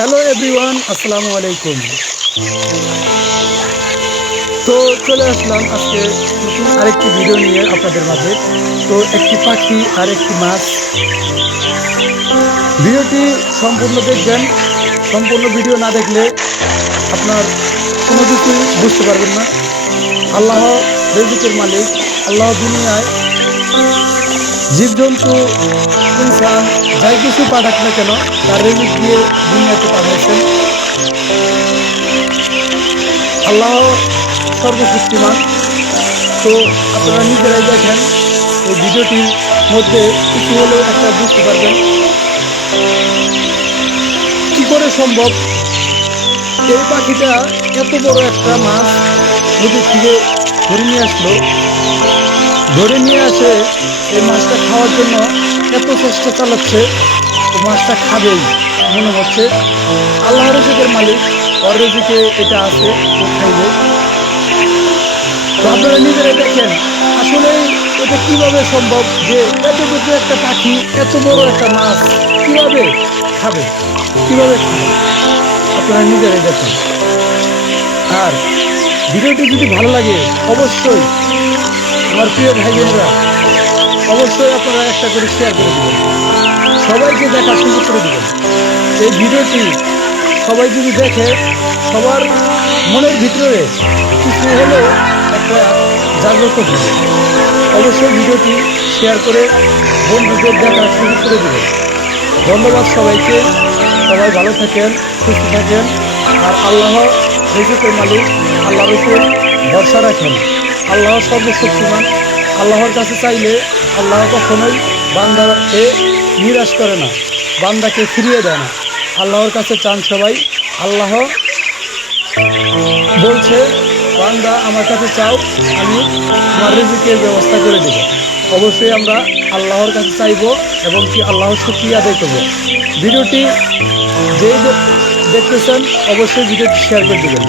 Hello everyone আসসালামু আলাইকুম তো চলে আসলাম আজকে নতুন আরেকটি ভিডিও নিয়ে আপনাদের মাঝে। তো একটি পাখি আর একটি মাছ। ভিডিওটি সম্পূর্ণ দেখবেন। সম্পূর্ণ ভিডিও না দেখলে আপনার কোনো কিছু বুঝতে পারবেন না। আল্লাহ রেজিকের মালিক, আল্লাহ দুনিয়ায় জীবজন্তু ইনসান যাই কিছু পাঠাক না কেন, তার রেজিক দিয়ে দুনিয়াতে পাঠাইছেন। আল্লাহ সর্বশক্তিমান। তো আপনারা নিজেরাই দেখেন, এই ভিডিওটির মধ্যে কিছু হলেও একটা বুঝতে পারবেন। কি করে সম্ভব? এই পাখিটা এত বড় একটা মাছ নদী থেকে ধরে নিয়ে আসলো। ধরে নিয়ে আসে, এই মাছটা খাওয়ার জন্য এত চেষ্টা চালাচ্ছে মাছটা খাবেই মনে হচ্ছে আল্লাহ রসিকের মালিক, ওর এটা আছে খাইবে। তো আপনারা নিজেরাই দেখেন, আসলে এটা কীভাবে সম্ভব যে এতটুকু একটা পাখি, এত বড় একটা মাছ কীভাবে খাবে? কীভাবে খাবে? আপনারা নিজেরাই দেখেন। আর ভিডিওটি যদি ভালো লাগে, অবশ্যই আমার প্রিয় ভাই বোনেরা অবশ্যই আপনারা একটা করে শেয়ার করে দেবেন। সবাইকে দেখার সুযোগ করে দেবেন। এই ভিডিওটি সবাই যদি দেখে, সবার মনের ভিতরে কিছু হলেও একটা জাগ্রত হবে অবশ্যই ভিডিওটি শেয়ার করে বন্ধুদের দেখার সুযোগ করে দেবেন। ধন্যবাদ সবাইকে। সবাই ভালো থাকেন, সুস্থ থাকেন। আর আল্লাহ রেজুকের মালিক, আল্লাহর উপর ভরসা রাখেন। আল্লাহ সর্বশক্তিমান। আল্লাহর কাছে চাইলে আল্লাহ কখনোই বান্দাকে নিরাশ করে না, বান্দাকে ফিরিয়ে দেয় না। আল্লাহর কাছে চান সবাই, আল্লাহ বলছে, বান্দা আমার কাছে চাও, আমি আমার রিজিকের ব্যবস্থা করে দেব। অবশ্যই আমরা আল্লাহর কাছে চাইব এবং কি আল্লাহর শুক্রিয়া আদায় করব। ভিডিওটি যেই দেখতেছেন, অবশ্যই ভিডিওটি শেয়ার করে দেবেন।